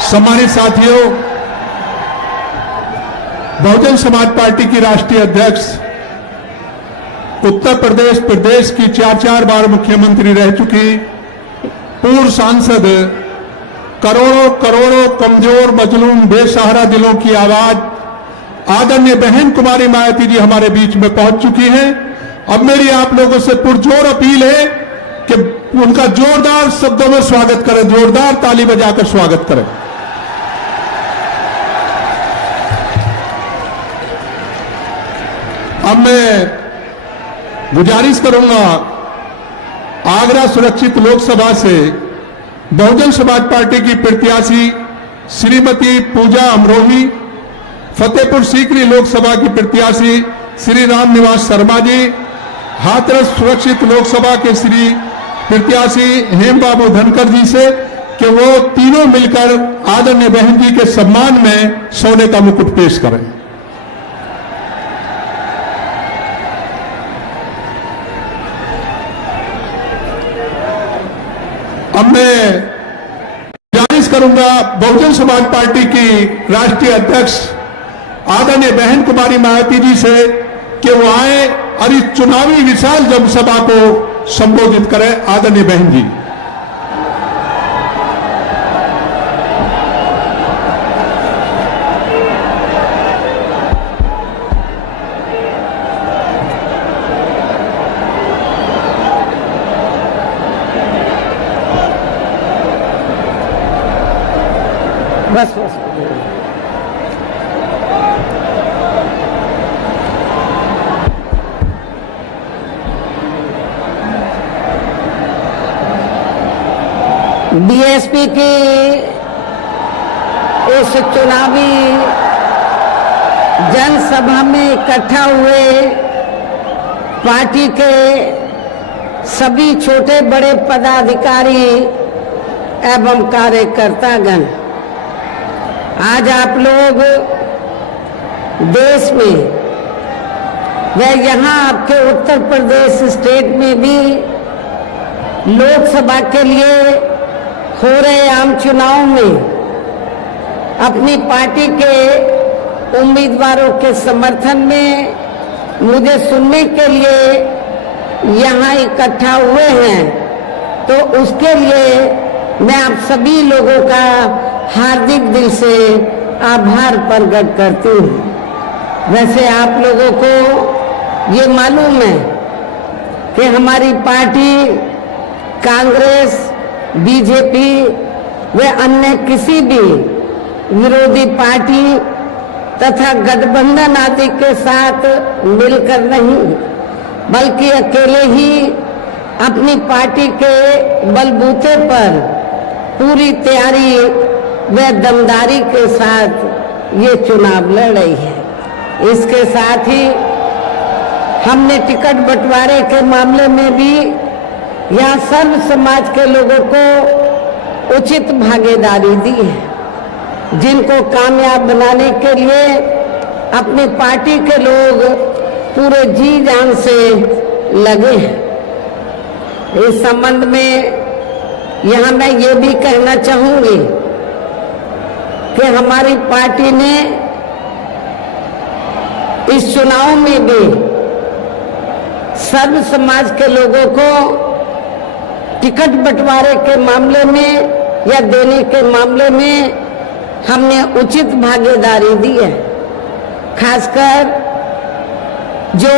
सम्मानित साथियों, बहुजन समाज पार्टी की राष्ट्रीय अध्यक्ष, उत्तर प्रदेश की 4 बार मुख्यमंत्री रह चुकी, पूर्व सांसद, करोड़ों करोड़ों कमजोर मजलूम बेसहारा दिलों की आवाज आदरणीय बहन कुमारी मायावती जी हमारे बीच में पहुंच चुकी हैं। अब मेरी आप लोगों से पुरजोर अपील है कि उनका जोरदार शब्दों में स्वागत करें, जोरदार ताली बजाकर स्वागत करें। अब मैं गुजारिश करूंगा आगरा सुरक्षित लोकसभा से बहुजन समाज पार्टी की प्रत्याशी श्रीमती पूजा अमरोही, फतेहपुर सीकरी लोकसभा की प्रत्याशी श्री राम निवास शर्मा जी, हाथरस सुरक्षित लोकसभा के श्री प्रत्याशी हेम बाबू धनखड़ जी से कि वो तीनों मिलकर आदरणीय बहन जी के सम्मान में सोने का मुकुट पेश करें। अब मैं गुजारिश करूंगा बहुजन समाज पार्टी की राष्ट्रीय अध्यक्ष आदरणीय बहन कुमारी मायावती जी से कि वो आए और इस चुनावी विशाल जनसभा को संबोधित करें। आदरणीय बहन जी। बस बीएसपी की इस चुनावी जनसभा में इकट्ठा हुए पार्टी के सभी छोटे बड़े पदाधिकारी एवं कार्यकर्तागण, आज आप लोग देश में व यहाँ आपके उत्तर प्रदेश स्टेट में भी लोकसभा के लिए हो रहे आम चुनाव में अपनी पार्टी के उम्मीदवारों के समर्थन में मुझे सुनने के लिए यहाँ इकट्ठा हुए हैं, तो उसके लिए मैं आप सभी लोगों का हार्दिक दिल से आभार प्रकट करती हूँ। वैसे आप लोगों को ये मालूम है कि हमारी पार्टी कांग्रेस, बीजेपी व अन्य किसी भी विरोधी पार्टी तथा गठबंधन आदि के साथ मिलकर नहीं, बल्कि अकेले ही अपनी पार्टी के बलबूते पर पूरी तैयारी व दमदारी के साथ ये चुनाव लड़ रही है। इसके साथ ही हमने टिकट बंटवारे के मामले में भी यहाँ सर्व समाज के लोगों को उचित भागीदारी दी है, जिनको कामयाब बनाने के लिए अपनी पार्टी के लोग पूरे जी जान से लगे हैं। इस संबंध में यहाँ मैं ये भी कहना चाहूंगी कि हमारी पार्टी ने इस चुनाव में भी सर्व समाज के लोगों को टिकट बंटवारे के मामले में या देने के मामले में हमने उचित भागीदारी दी है। खासकर जो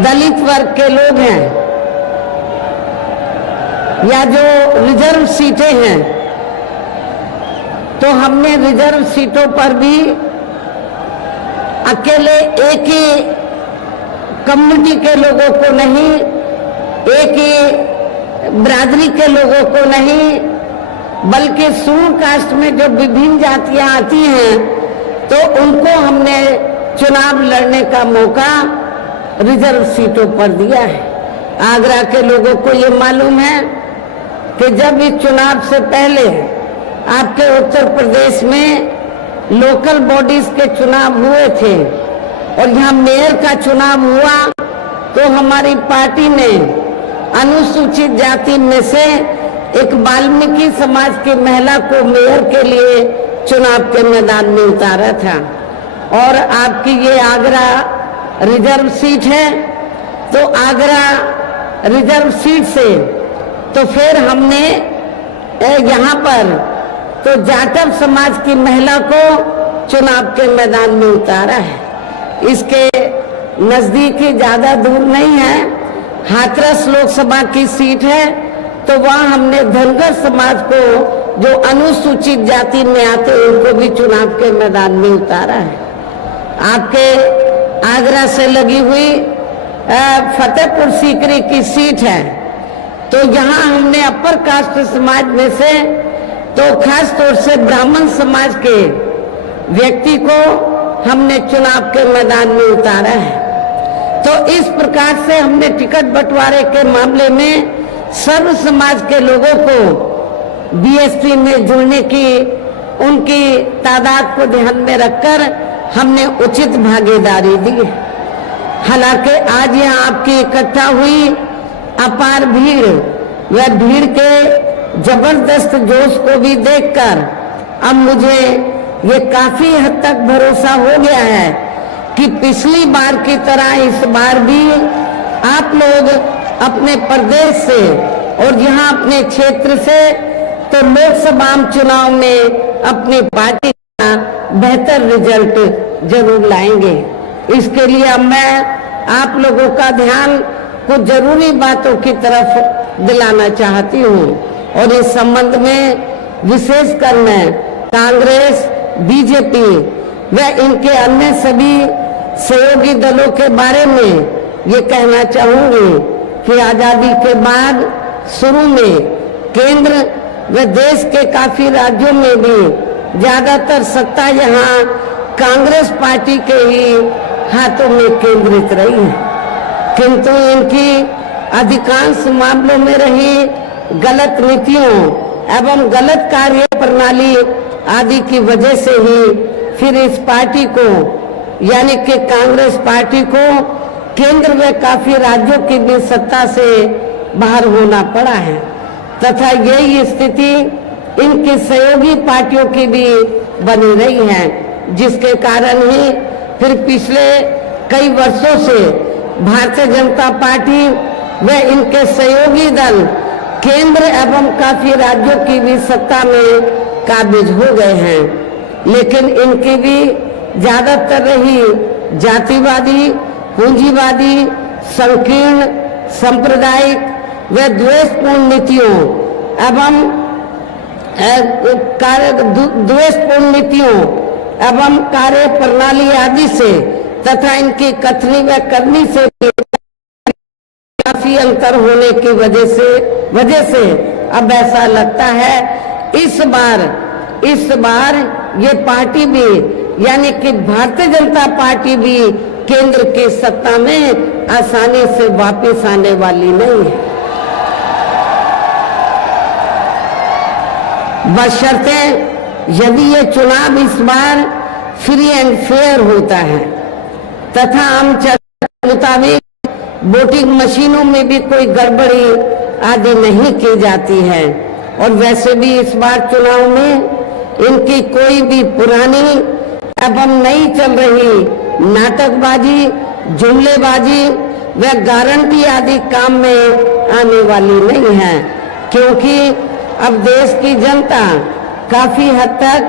दलित वर्ग के लोग हैं या जो रिजर्व सीटें हैं, तो हमने रिजर्व सीटों पर भी अकेले एक ही कम्युनिटी के लोगों को नहीं, एक ही बिरादरी के लोगों को नहीं, बल्कि सूर्य कास्ट में जो विभिन्न जातियां आती हैं, तो उनको हमने चुनाव लड़ने का मौका रिजर्व सीटों पर दिया है। आगरा के लोगों को ये मालूम है कि जब इस चुनाव से पहले आपके उत्तर प्रदेश में लोकल बॉडीज के चुनाव हुए थे और यहाँ मेयर का चुनाव हुआ, तो हमारी पार्टी ने अनुसूचित जाति में से एक वाल्मीकि समाज की महिला को मेयर के लिए चुनाव के मैदान में उतारा था। और आपकी ये आगरा रिजर्व सीट है, तो आगरा रिजर्व सीट से तो फिर हमने यहाँ पर तो जाटव समाज की महिला को चुनाव के मैदान में उतारा है। इसके नजदीकी ज्यादा दूर नहीं है, हाथरस लोकसभा की सीट है, तो वहां हमने धनगर समाज को जो अनुसूचित जाति में आते उनको भी चुनाव के मैदान में उतारा है। आपके आगरा से लगी हुई फतेहपुर सीकरी की सीट है, तो यहाँ हमने अपर कास्ट समाज में से तो खास तौर से ब्राह्मण समाज के व्यक्ति को हमने चुनाव के मैदान में उतारा है। तो इस प्रकार से हमने टिकट बंटवारे के मामले में सर्व समाज के लोगों को बीएसपी में जुड़ने की उनकी तादाद को ध्यान में रखकर हमने उचित भागीदारी दी है। हालांकि आज यहाँ आपकी इकट्ठा हुई अपार भीड़, वह भीड़ के जबरदस्त जोश को भी देखकर अब मुझे ये काफी हद तक भरोसा हो गया है कि पिछली बार की तरह इस बार भी आप लोग अपने प्रदेश से और यहाँ अपने क्षेत्र से तो लोकसभा चुनाव में अपनी पार्टी का बेहतर रिजल्ट जरूर लाएंगे। इसके लिए अब मैं आप लोगों का ध्यान कुछ जरूरी बातों की तरफ दिलाना चाहती हूँ और इस संबंध में विशेषकर मैं कांग्रेस, बीजेपी व इनके अन्य सभी सहयोगी दलों के बारे में ये कहना चाहूंगी कि आजादी के बाद शुरू में केंद्र व देश के काफी राज्यों में भी ज्यादातर सत्ता यहाँ कांग्रेस पार्टी के ही हाथों में केंद्रित रही है, किंतु इनकी अधिकांश मामलों में रही गलत नीतियों एवं गलत कार्य प्रणाली आदि की वजह से ही फिर इस पार्टी को यानी कि कांग्रेस पार्टी को केंद्र में काफी राज्यों की भी सत्ता से बाहर होना पड़ा है तथा यही स्थिति इनकी सहयोगी पार्टियों की भी बनी रही है, जिसके कारण ही फिर पिछले कई वर्षों से भारतीय जनता पार्टी व इनके सहयोगी दल केंद्र एवं काफी राज्यों की भी सत्ता में काबिज हो गए हैं, लेकिन इनकी भी ज्यादातर रही जातिवादी, पूंजीवादी, संकीर्ण, सांप्रदायिक व द्वेषपूर्ण नीतियों एवं द्वेषपूर्ण नीतियों एवं कार्य प्रणाली आदि से तथा इनकी कथनी व करनी से काफी अंतर होने की वजह से अब ऐसा लगता है इस बार ये पार्टी भी यानी कि भारतीय जनता पार्टी भी केंद्र की सत्ता में आसानी से वापस आने वाली नहीं है, बशर्ते यदि ये चुनाव इस बार फ्री एंड फेयर होता है तथा आम चर्चा के मुताबिक वोटिंग मशीनों में भी कोई गड़बड़ी आदि नहीं की जाती है। और वैसे भी इस बार चुनाव में इनकी कोई भी पुरानी एवं नई चल रही नाटकबाजी, जुमलेबाजी व गारंटी आदि काम में आने वाली नहीं है, क्योंकि अब देश की जनता काफी हद तक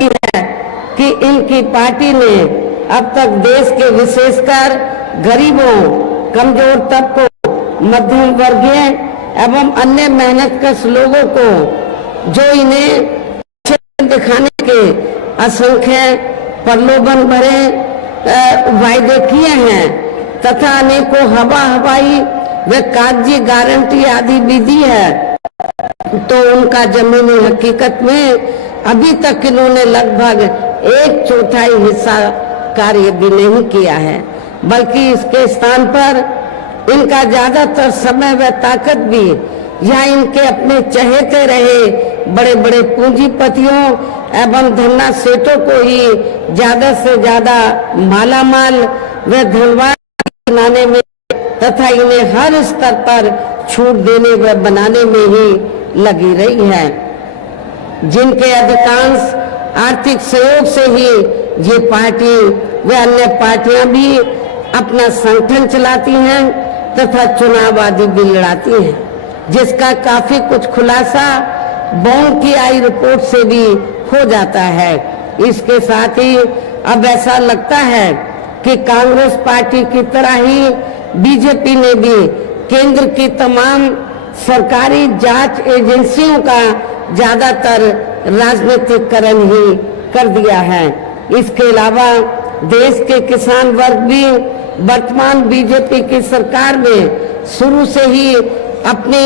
है कि इनकी पार्टी ने अब तक देश के विशेषकर गरीबों, कमजोर तबकों, मध्यम वर्गीय एवं अन्य मेहनतकश लोगों को जो इन्हें दिखाने के असंख्य प्रलोभन भरे वायदे किए हैं तथा अनेकों हवाई व कागजी गारंटी आदि भी दी है, तो उनका जमीनी हकीकत में अभी तक इन्होंने लगभग 1/4 हिस्सा कार्य भी नहीं किया है, बल्कि इसके स्थान पर इनका ज्यादातर समय व ताकत भी या इनके अपने चहेते रहे बड़े बड़े पूंजीपतियों एवं धन्ना सेठों को ही ज्यादा से ज्यादा मालामाल व धनवान बनाने में तथा इन्हें हर स्तर पर छूट देने व बनाने में ही लगी रही है, जिनके अधिकांश आर्थिक सहयोग से ही ये पार्टी व अन्य पार्टियां भी अपना संगठन चलाती हैं तथा चुनाव आदि भी लड़ाती हैं, जिसका काफी कुछ खुलासा बॉन्ड की आई रिपोर्ट से भी हो जाता है। इसके साथ ही अब ऐसा लगता है कि कांग्रेस पार्टी की तरह ही बीजेपी ने भी केंद्र की तमाम सरकारी जांच एजेंसियों का ज्यादातर राजनीतिकरण ही कर दिया है। इसके अलावा देश के किसान वर्ग भी वर्तमान बीजेपी की सरकार में शुरू से ही अपनी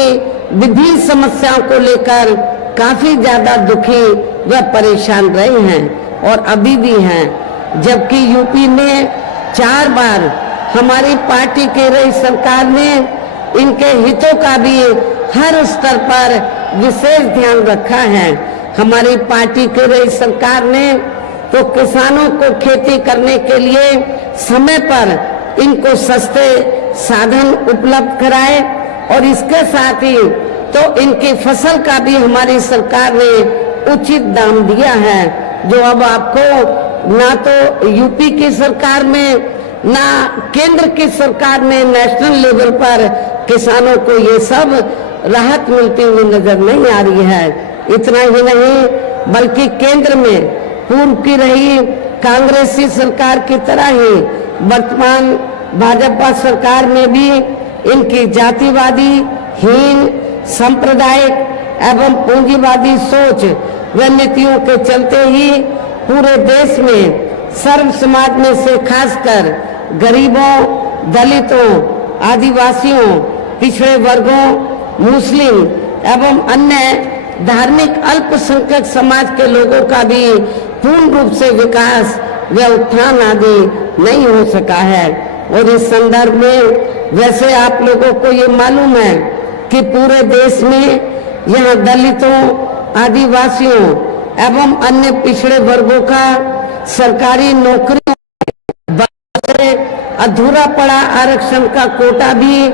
विभिन्न समस्याओं को लेकर काफी ज्यादा दुखी व परेशान रहे हैं और अभी भी हैं, जबकि यूपी में 4 बार हमारी पार्टी की रही सरकार ने इनके हितों का भी हर स्तर पर विशेष ध्यान रखा है। हमारी पार्टी की रही सरकार ने तो किसानों को खेती करने के लिए समय पर इनको सस्ते साधन उपलब्ध कराए और इसके साथ ही तो इनकी फसल का भी हमारी सरकार ने उचित दाम दिया है, जो अब आपको ना तो यूपी की सरकार में ना केंद्र की सरकार में नेशनल लेवल पर किसानों को ये सब राहत मिलती हुई नजर नहीं आ रही है। इतना ही नहीं बल्कि केंद्र में पूर्व की रही कांग्रेसी सरकार की तरह ही वर्तमान भाजपा सरकार में भी इनकी जातिवादी, हीन, सांप्रदायिक एवं पूंजीवादी सोच व नीतियों के चलते ही पूरे देश में सर्व समाज में से खासकर गरीबों, दलितों, आदिवासियों, पिछड़े वर्गों, मुस्लिम एवं अन्य धार्मिक अल्पसंख्यक समाज के लोगों का भी पूर्ण रूप से विकास व उत्थान आदि नहीं हो सका है। और इस संदर्भ में वैसे आप लोगों को ये मालूम है कि पूरे देश में यहाँ दलितों, आदिवासियों एवं अन्य पिछड़े वर्गों का सरकारी नौकरियों से अधूरा पड़ा आरक्षण का कोटा भी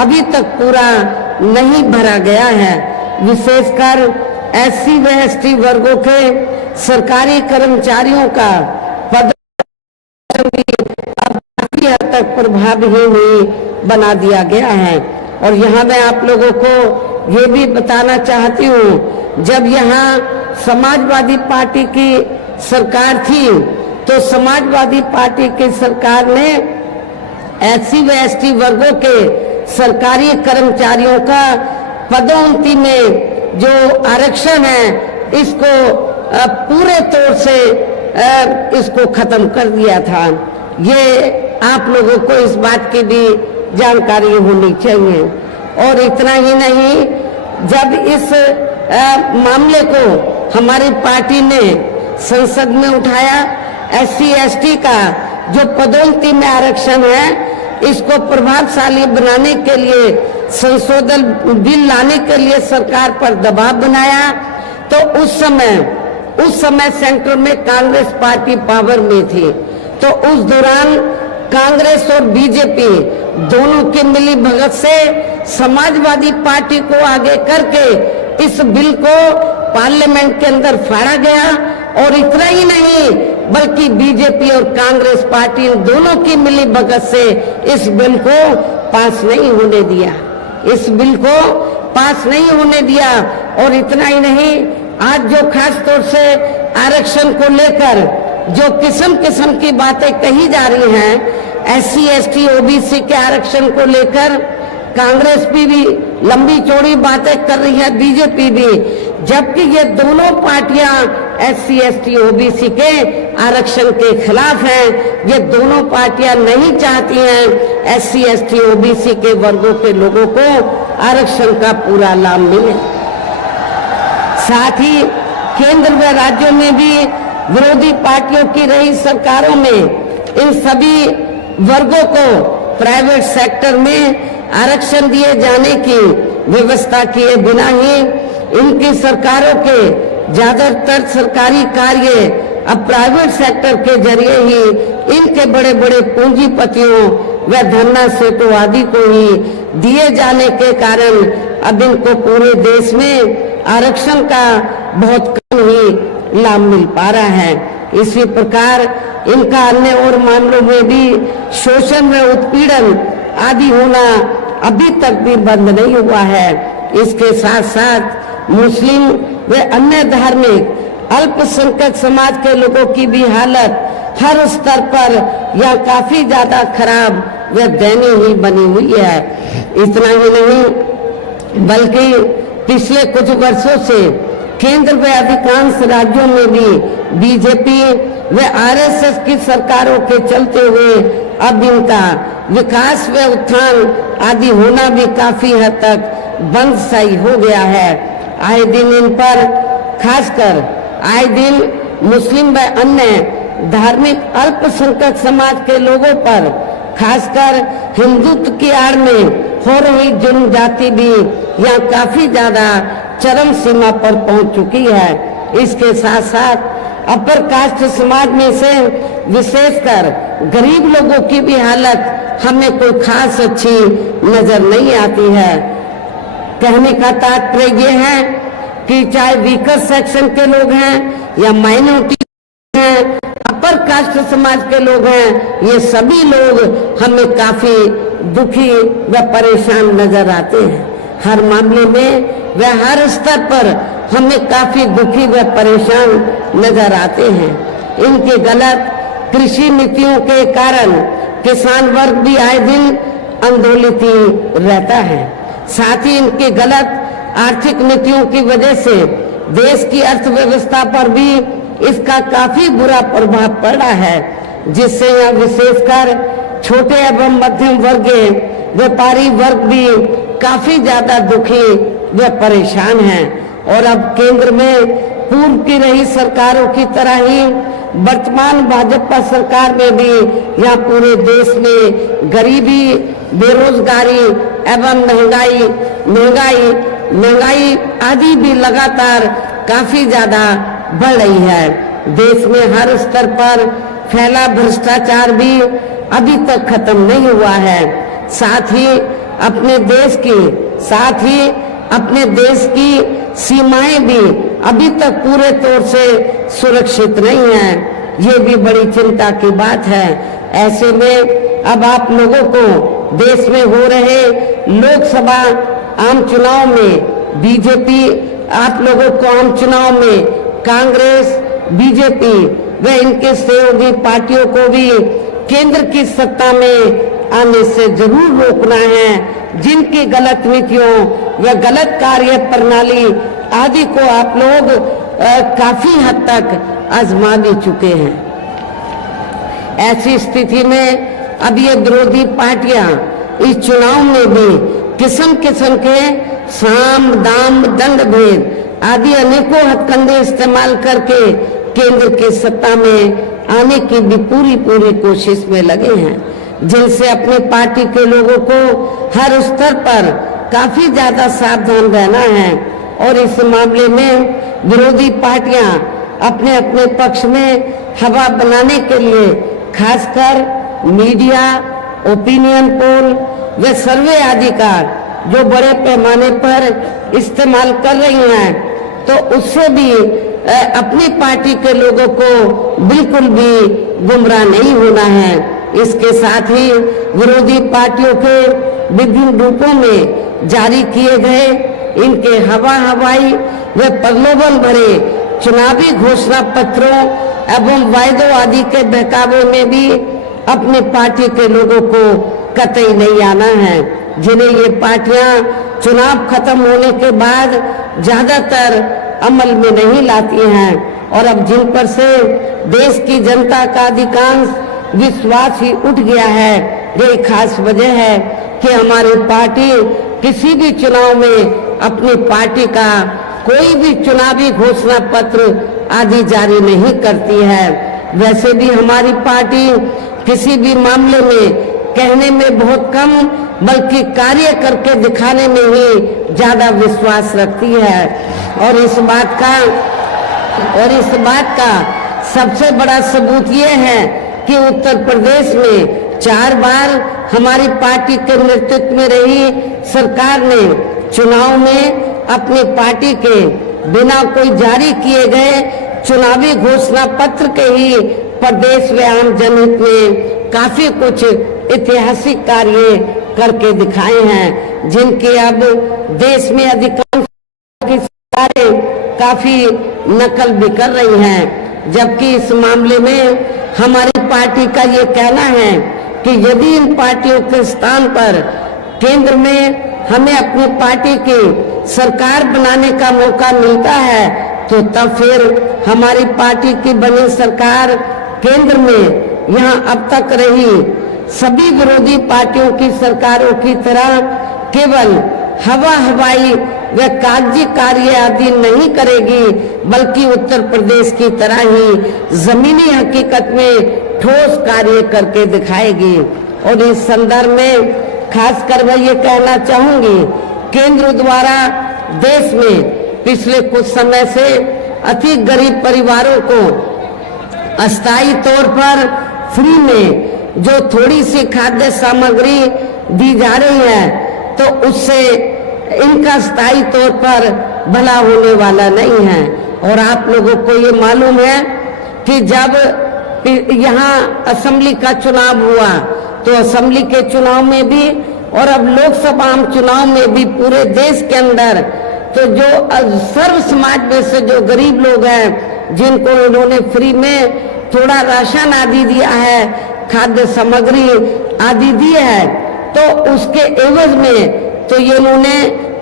अभी तक पूरा नहीं भरा गया है। विशेषकर एससी व एसटी वर्गों के सरकारी कर्मचारियों का पद भी अब काफी हद तक प्रभावहीन हुई बना दिया गया है। और यहाँ मैं आप लोगों को ये भी बताना चाहती हूँ, जब यहाँ समाजवादी पार्टी की सरकार थी तो समाजवादी पार्टी की सरकार ने एससी व एसटी वर्गों के सरकारी कर्मचारियों का पदोन्नति में जो आरक्षण है इसको पूरे तौर से इसको खत्म कर दिया था। ये आप लोगों को इस बात की भी जानकारी होनी चाहिए। और इतना ही नहीं, जब इस मामले को हमारी पार्टी ने संसद में उठाया, एससी एसटी का जो पदोन्नति में आरक्षण है इसको प्रभावशाली बनाने के लिए संशोधन बिल लाने के लिए सरकार पर दबाव बनाया, तो उस समय सेंटर में कांग्रेस पार्टी पावर में थी। तो उस दौरान कांग्रेस और बीजेपी दोनों की मिली भगत से समाजवादी पार्टी को आगे करके इस बिल को पार्लियामेंट के अंदर फाड़ा गया। और इतना ही नहीं बल्कि बीजेपी और कांग्रेस पार्टी दोनों की मिली भगत से इस बिल को पास नहीं होने दिया, इस बिल को पास नहीं होने दिया। और इतना ही नहीं, आज जो खास तौर से आरक्षण को लेकर जो किस्म किस्म की बातें कही जा रही हैं, एससी एसटी ओबीसी के आरक्षण को लेकर कांग्रेस भी लंबी चौड़ी बातें कर रही है, बीजेपी भी, जबकि ये दोनों पार्टियां एससी एसटी ओबीसी के आरक्षण के खिलाफ हैं। ये दोनों पार्टियां नहीं चाहती हैं एससी एसटी ओबीसी के वर्गों के लोगों को आरक्षण का पूरा लाभ मिले। साथ ही केंद्र व राज्यों में भी विरोधी पार्टियों की रही सरकारों में इन सभी वर्गों को प्राइवेट सेक्टर में आरक्षण दिए जाने की व्यवस्था किए बिना ही इनकी सरकारों के ज्यादातर सरकारी कार्य अब प्राइवेट सेक्टर के जरिए ही इनके बड़े बड़े पूंजीपतियों व धन्ना सेतु आदि को ही दिए जाने के कारण अब इनको पूरे देश में आरक्षण का बहुत कम ही लाभ मिल पा रहा है। इसी प्रकार इनका अन्य और मामलों में भी शोषण व उत्पीड़न आदि होना अभी तक भी बंद नहीं हुआ है। इसके साथ साथ मुस्लिम व अन्य धार्मिक अल्पसंख्यक समाज के लोगों की भी हालत हर स्तर पर या काफी ज्यादा खराब व दयनीय ही बनी हुई है। इतना ही नहीं बल्कि पिछले कुछ वर्षों से केंद्र व अधिकांश राज्यों में भी बीजेपी व आरएसएस की सरकारों के चलते हुए अब इनका विकास व उत्थान आदि होना भी काफी हद तक बंद सा ही हो गया है। आए दिन इन पर खासकर आए दिन मुस्लिम व अन्य धार्मिक अल्पसंख्यक समाज के लोगों पर खासकर हिंदुत्व की आड़ में हो रही जुल्म जाति भी यहाँ काफी ज्यादा चरम सीमा पर पहुंच चुकी है। इसके साथ साथ अपर कास्ट समाज में से विशेषकर गरीब लोगों की भी हालत हमें कोई खास अच्छी नजर नहीं आती है। कहने का तात्पर्य ये है कि चाहे वीकर सेक्शन के लोग हैं या माइनॉरिटी हैं, अपर कास्ट समाज के लोग हैं, ये सभी लोग हमें काफी दुखी व परेशान नजर आते हैं। हर मामले में व हर स्तर पर हमें काफी दुखी व परेशान नजर आते हैं। इनके गलत कृषि नीतियों के कारण किसान वर्ग भी आए दिन आंदोलित रहता है। साथ ही इनके गलत आर्थिक नीतियों की वजह से देश की अर्थव्यवस्था पर भी इसका काफी बुरा प्रभाव पड़ा है, जिससे यह विशेषकर छोटे एवं मध्यम वर्गीय व्यापारी वर्ग भी काफी ज्यादा दुखी व परेशान हैं। और अब केंद्र में पूर्व की रही सरकारों की तरह ही वर्तमान भाजपा सरकार में भी यहाँ पूरे देश में गरीबी, बेरोजगारी एवं महंगाई आदि भी लगातार काफी ज्यादा बढ़ रही है। देश में हर स्तर पर फैला भ्रष्टाचार भी अभी तक खत्म नहीं हुआ है। साथ ही अपने देश की सीमाएं भी अभी तक पूरे तौर से सुरक्षित नहीं है। ये भी बड़ी चिंता की बात है। ऐसे में अब आप लोगों को देश में हो रहे लोकसभा आम चुनाव में बीजेपी, आप लोगों को आम चुनाव में कांग्रेस, बीजेपी व इनके सहयोगी पार्टियों को भी केंद्र की सत्ता में आने से जरूर रोकना है। जिनकी गलत नीतियों व गलत कार्य प्रणाली आदि को आप लोग काफी हद तक आजमा भी चुके हैं। ऐसी स्थिति में अब ये विरोधी पार्टियां इस चुनाव में भी किस्म किस्म के साम दाम दंड भेद आदि अनेकों हथकंडे इस्तेमाल करके केंद्र की सत्ता में आने की भी पूरी कोशिश में लगे हैं, जिनसे अपने पार्टी के लोगों को हर स्तर पर काफी ज्यादा सावधान रहना है। और इस मामले में विरोधी पार्टियां अपने अपने पक्ष में हवा बनाने के लिए खासकर मीडिया, ओपिनियन पोल व सर्वे आदि का जो बड़े पैमाने पर इस्तेमाल कर रही हैं, तो उससे भी अपनी पार्टी के लोगों को बिल्कुल भी गुमराह नहीं होना है। इसके साथ ही विरोधी पार्टियों के विभिन्न रूपों में जारी किए गए इनके हवाई व प्रलोभन भरे चुनावी घोषणा पत्रों एवं वायदों आदि के बहकावे में भी अपनी पार्टी के लोगों को कतई नहीं आना है, जिन्हें ये पार्टियां चुनाव खत्म होने के बाद ज्यादातर अमल में नहीं लाती हैं। और अब जिन पर से देश की जनता का अधिकांश विश्वास ही उठ गया है, यही खास वजह है कि हमारी पार्टी किसी भी चुनाव में अपनी पार्टी का कोई भी चुनावी घोषणा पत्र आदि जारी नहीं करती है। वैसे भी हमारी पार्टी किसी भी मामले में कहने में बहुत कम बल्कि कार्य करके दिखाने में ही ज्यादा विश्वास रखती है। और इस बात का सबसे बड़ा सबूत ये है कि उत्तर प्रदेश में 4 बार हमारी पार्टी के नेतृत्व में रही सरकार ने चुनाव में अपनी पार्टी के बिना कोई जारी किए गए चुनावी घोषणा पत्र के ही प्रदेश व आम जनहित में काफी कुछ ऐतिहासिक कार्य करके दिखाए हैं, जिनके अब देश में अधिकांश की सरकारें काफी नकल भी कर रही हैं। जबकि इस मामले में हमारी पार्टी का ये कहना है कि यदि इन पार्टियों के स्थान पर केंद्र में हमें अपनी पार्टी की सरकार बनाने का मौका मिलता है तो तब फिर हमारी पार्टी की बनी सरकार केंद्र में यहाँ अब तक रही सभी विरोधी पार्टियों की सरकारों की तरह केवल हवाई व कागजी कार्य आदि नहीं करेगी, बल्कि उत्तर प्रदेश की तरह ही जमीनी हकीकत में ठोस कार्य करके दिखाएगी। और इस संदर्भ में खासकर मैं ये कहना चाहूंगी, केंद्र द्वारा देश में पिछले कुछ समय से अति गरीब परिवारों को अस्थायी तौर पर फ्री में जो थोड़ी सी खाद्य सामग्री दी जा रही है, तो उससे इनका स्थायी तौर पर भला होने वाला नहीं है। और आप लोगों को ये मालूम है कि जब यहाँ असेंबली का चुनाव हुआ तो असेंबली के चुनाव में भी और अब लोकसभा चुनाव में भी पूरे देश के अंदर तो जो सर्व समाज में से जो गरीब लोग हैं जिनको इन्होंने फ्री में थोड़ा राशन आदि दिया है, खाद्य सामग्री आदि दी है, तो उसके एवज में तो ये इन्होंने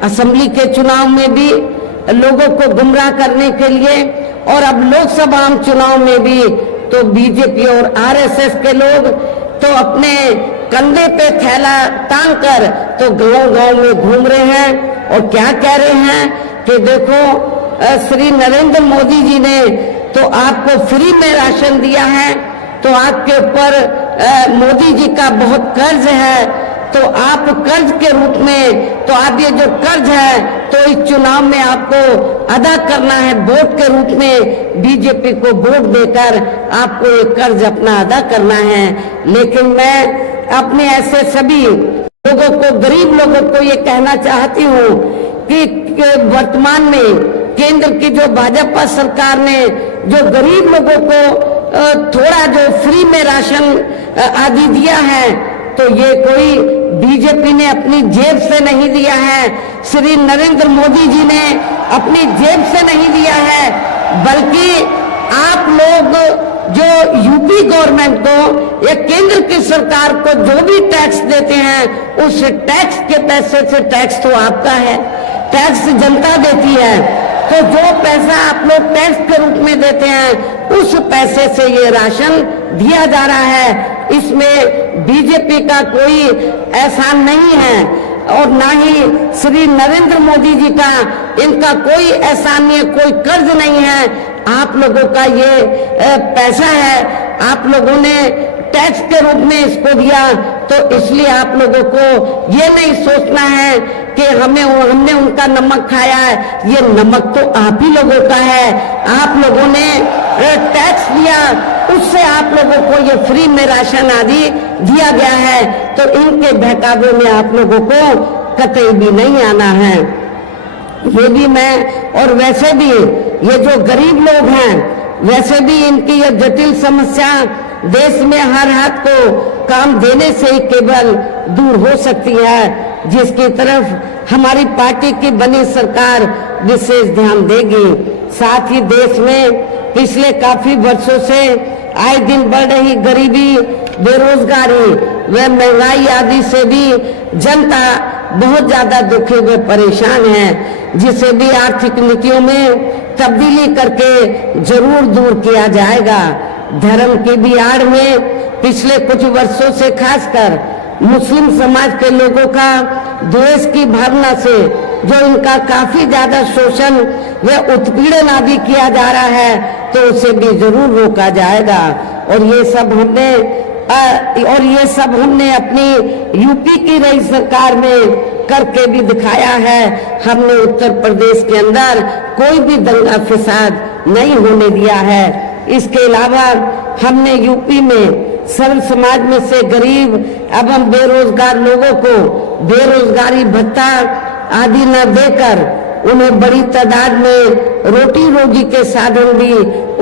असेंबली के चुनाव में भी लोगों को गुमराह करने के लिए और अब लोकसभा चुनाव में भी तो बीजेपी और आरएसएस के लोग तो अपने कंधे पे थैला टांग कर तो गांव-गांव में घूम रहे हैं और क्या कह रहे हैं कि देखो श्री नरेंद्र मोदी जी ने तो आपको फ्री में राशन दिया है, तो आपके ऊपर मोदी जी का बहुत कर्ज है, तो आप कर्ज के रूप में तो आप ये जो कर्ज है तो इस चुनाव में आपको अदा करना है, वोट के रूप में बीजेपी को वोट देकर आपको ये कर्ज अपना अदा करना है। लेकिन मैं अपने ऐसे सभी लोगों को, गरीब लोगों को ये कहना चाहती हूँ कि वर्तमान में केंद्र की जो भाजपा सरकार ने जो गरीब लोगों को थोड़ा जो फ्री में राशन आदि दिया है, तो ये कोई बीजेपी ने अपनी जेब से नहीं दिया है, श्री नरेंद्र मोदी जी ने अपनी जेब से नहीं दिया है, बल्कि आप लोग जो यूपी गवर्नमेंट को या केंद्र की सरकार को जो भी टैक्स देते हैं उस टैक्स के पैसे से, टैक्स तो आपका है, टैक्स जनता देती है, तो जो पैसा आप लोग टैक्स के रूप में देते हैं उस पैसे से ये राशन दिया जा रहा है। इसमें बीजेपी का कोई एहसान नहीं है और ना ही श्री नरेंद्र मोदी जी का इनका कोई एहसान नहीं है, कोई कर्ज नहीं है। आप लोगों का ये पैसा है, आप लोगों ने टैक्स के रूप में इसको दिया, तो इसलिए आप लोगों को ये नहीं सोचना है कि हमने उनका नमक खाया है, ये नमक तो आप ही लोगों का है। आप लोगों ने टैक्स दिया, उससे आप लोगों को ये फ्री में राशन आदि दिया गया है, तो इनके बहकावे में आप लोगों को कतई भी नहीं आना है। ये भी मैं, और वैसे भी ये जो गरीब लोग हैं, वैसे भी इनकी ये जटिल समस्या देश में हर हाथ को काम देने से ही केवल दूर हो सकती है, जिसकी तरफ हमारी पार्टी की बनी सरकार विशेष ध्यान देगी। साथ ही देश में पिछले काफी वर्षों से आए दिन बढ़ रही गरीबी, बेरोजगारी व महंगाई आदि से भी जनता बहुत ज्यादा दुखी व परेशान है, जिसे भी आर्थिक नीतियों में तब्दीली करके जरूर दूर किया जाएगा। धर्म की भी आड़ में पिछले कुछ वर्षों से खासकर मुस्लिम समाज के लोगों का द्वेष की भावना से जो इनका काफी ज्यादा शोषण व उत्पीड़न आदि किया जा रहा है, तो उसे भी जरूर रोका जाएगा। और ये सब हमने अपनी यूपी की रही सरकार में करके भी दिखाया है। हमने उत्तर प्रदेश के अंदर कोई भी दंगा फसाद नहीं होने दिया है। इसके अलावा हमने यूपी में सर्व समाज में से गरीब एवं बेरोजगार लोगों को बेरोजगारी भत्ता आदि न देकर उन्हें बड़ी तादाद में रोटी रोजी के साधन भी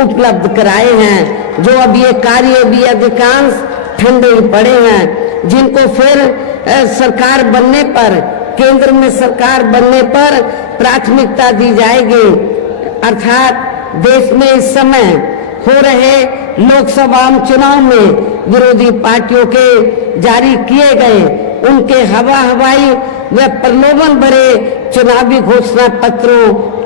उपलब्ध कराए हैं। जो अब ये कार्य भी अधिकांश ठंडे ही पड़े हैं, जिनको फिर सरकार बनने पर, केंद्र में सरकार बनने पर प्राथमिकता दी जाएगी। अर्थात देश में इस समय हो रहे लोकसभा चुनाव में विरोधी पार्टियों के जारी किए गए उनके हवाई व प्रलोभन भरे चुनावी घोषणा पत्रों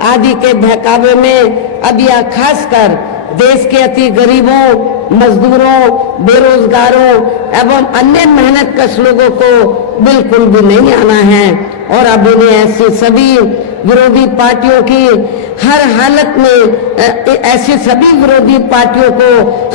आदि के बहकावे में अब यह खासकर देश के अति गरीबों, मजदूरों, बेरोजगारों एवं अन्य मेहनतकश लोगों को बिल्कुल भी नहीं आना है। और अब इन्हें ऐसी सभी विरोधी पार्टियों की हर हालत में ऐसी सभी विरोधी पार्टियों को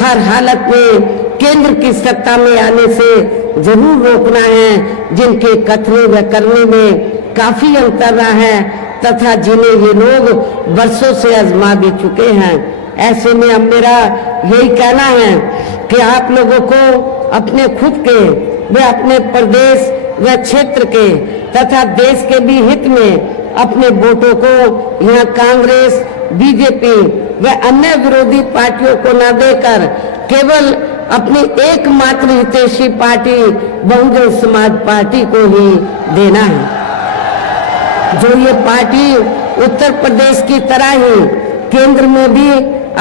हर हालत में केंद्र की सत्ता में आने से जरूर रोकना है, जिनके कथने व करने में काफी अंतर रहा है तथा जिन्हें ये लोग वर्षों से आजमा भी चुके हैं। ऐसे में अब मेरा यही कहना है कि आप लोगों को अपने खुद के व अपने प्रदेश व क्षेत्र के तथा देश के भी हित में अपने वोटों को यहाँ कांग्रेस, बीजेपी व अन्य विरोधी पार्टियों को न देकर केवल अपनी एकमात्र हितैषी पार्टी बहुजन समाज पार्टी को ही देना है। जो ये पार्टी उत्तर प्रदेश की तरह ही केंद्र में भी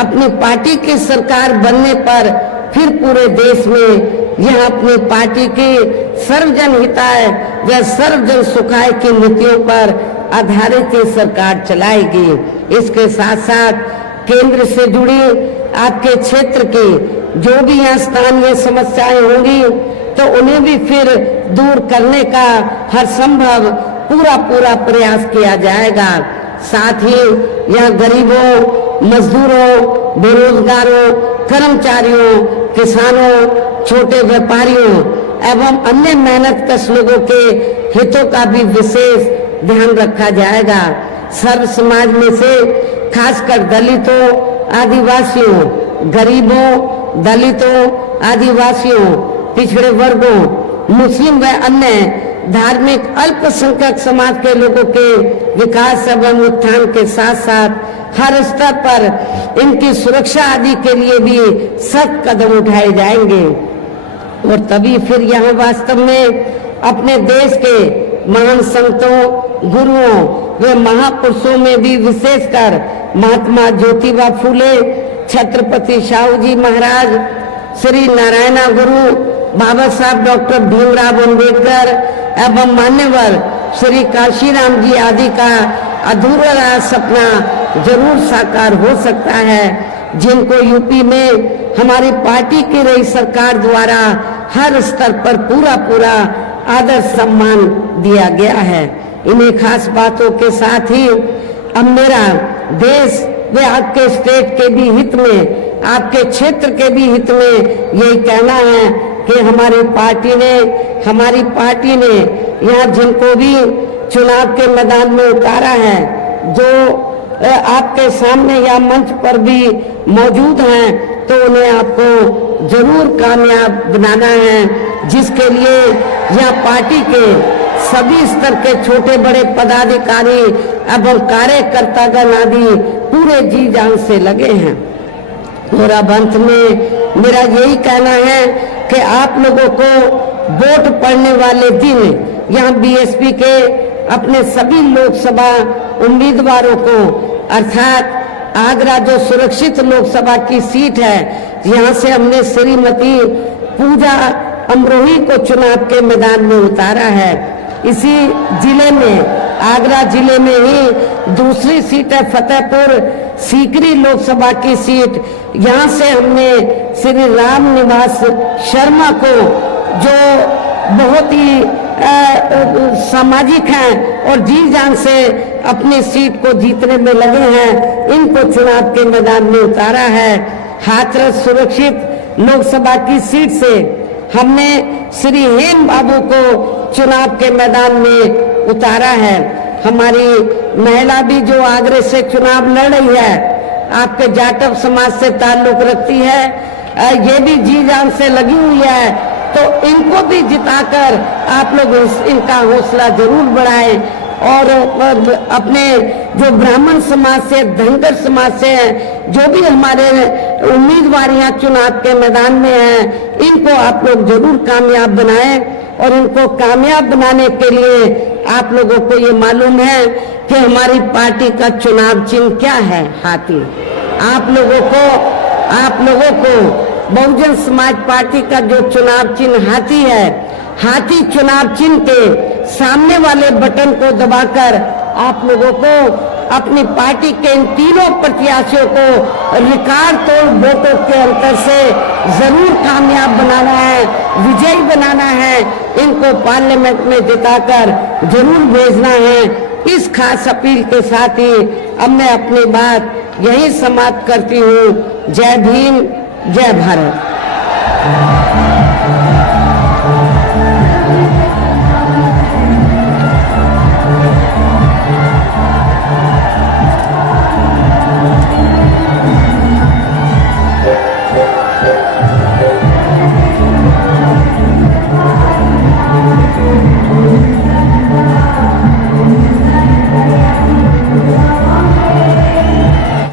अपनी पार्टी की सरकार बनने पर फिर पूरे देश में यह अपनी पार्टी की सर्वजन हिताय व सर्वजन सुखाय की नीतियों पर आधारित सरकार चलाएगी। इसके साथ साथ केंद्र से जुड़ी आपके क्षेत्र की जो भी यहाँ स्थानीय समस्याएं होंगी तो उन्हें भी फिर दूर करने का हर संभव पूरा प्रयास किया जाएगा। साथ ही यहाँ गरीबों, मजदूरों, बेरोजगारों, कर्मचारियों, किसानों, छोटे व्यापारियों एवं अन्य मेहनतकश लोगों के हितों का भी विशेष ध्यान रखा जाएगा। सर्व समाज में से खासकर दलितों, आदिवासियों, गरीबों, दलितों, आदिवासियों, पिछड़े वर्गों, मुस्लिम व अन्य धार्मिक अल्पसंख्यक समाज के लोगों के विकास एवं उत्थान के साथ साथ हर स्तर पर इनकी सुरक्षा आदि के लिए भी सख्त कदम उठाए जाएंगे। और तभी फिर यहाँ वास्तव में अपने देश के महान संतों, गुरुओं व महापुरुषों में भी विशेषकर महात्मा ज्योतिबा फूले, छत्रपति शाहू जी महाराज, श्री नारायणा गुरु, बाबा साहब डॉक्टर भीमराव अम्बेडकर एवं मान्यवर श्री काशीराम जी आदि का अधूरा सपना जरूर साकार हो सकता है, जिनको यूपी में हमारी पार्टी की रही सरकार द्वारा हर स्तर पर पूरा आदर सम्मान दिया गया है। इन्हीं खास बातों के साथ ही अब मेरा देश व आपके स्टेट के भी हित में, आपके क्षेत्र के भी हित में यही कहना है कि हमारी पार्टी ने यहाँ जिनको भी चुनाव के मैदान में उतारा है, जो आपके सामने या मंच पर भी मौजूद हैं, तो उन्हें आपको जरूर कामयाब बनाना है, जिसके लिए यह पार्टी के सभी स्तर के छोटे बड़े पदाधिकारी एवं कार्यकर्तागण आदि पूरे जी जान से लगे हैं। और अब अंत में मेरा यही कहना है कि आप लोगों को वोट पड़ने वाले दिन यहाँ बीएसपी के अपने सभी लोकसभा उम्मीदवारों को, अर्थात आगरा जो सुरक्षित लोकसभा की सीट है, यहाँ से हमने श्रीमती पूजा अमरोही को चुनाव के मैदान में उतारा है। इसी जिले में, आगरा जिले में ही दूसरी सीट है फतेहपुर सीकरी लोकसभा की सीट। यहाँ से हमने श्री राम निवास शर्मा को, जो बहुत ही सामाजिक हैं और जी जान से अपनी सीट को जीतने में लगे हैं, इनको चुनाव के मैदान में उतारा है। हाथरस सुरक्षित लोकसभा की सीट से हमने श्री हेम बाबू को चुनाव के मैदान में उतारा है। हमारी महिला भी जो आगरे से चुनाव लड़ रही है, आपके जाटव समाज से ताल्लुक रखती है, ये भी जी जान से लगी हुई है, तो इनको भी जिताकर आप लोग इनका हौसला जरूर बढ़ाएं। और अपने जो ब्राह्मण समाज से, धनगर समाज से हैं, जो भी हमारे उम्मीदवार यहाँ चुनाव के मैदान में हैं, इनको आप लोग जरूर कामयाब बनाएं। और इनको कामयाब बनाने के लिए आप लोगों को ये मालूम है कि हमारी पार्टी का चुनाव चिन्ह क्या है, हाथी। आप लोगों को बहुजन समाज पार्टी का जो चुनाव चिन्ह हाथी है, हाथी चुनाव चिन्ह के सामने वाले बटन को दबाकर आप लोगों को अपनी पार्टी के इन तीनों प्रत्याशियों को रिकॉर्ड तोड़ वोटों के अंतर से जरूर कामयाब बनाना है, विजयी बनाना है। इनको पार्लियामेंट में जिताकर जरूर भेजना है। इस खास अपील के साथ ही अब मैं अपनी बात यही समाप्त करती हूँ। जय भीम, जय भारत।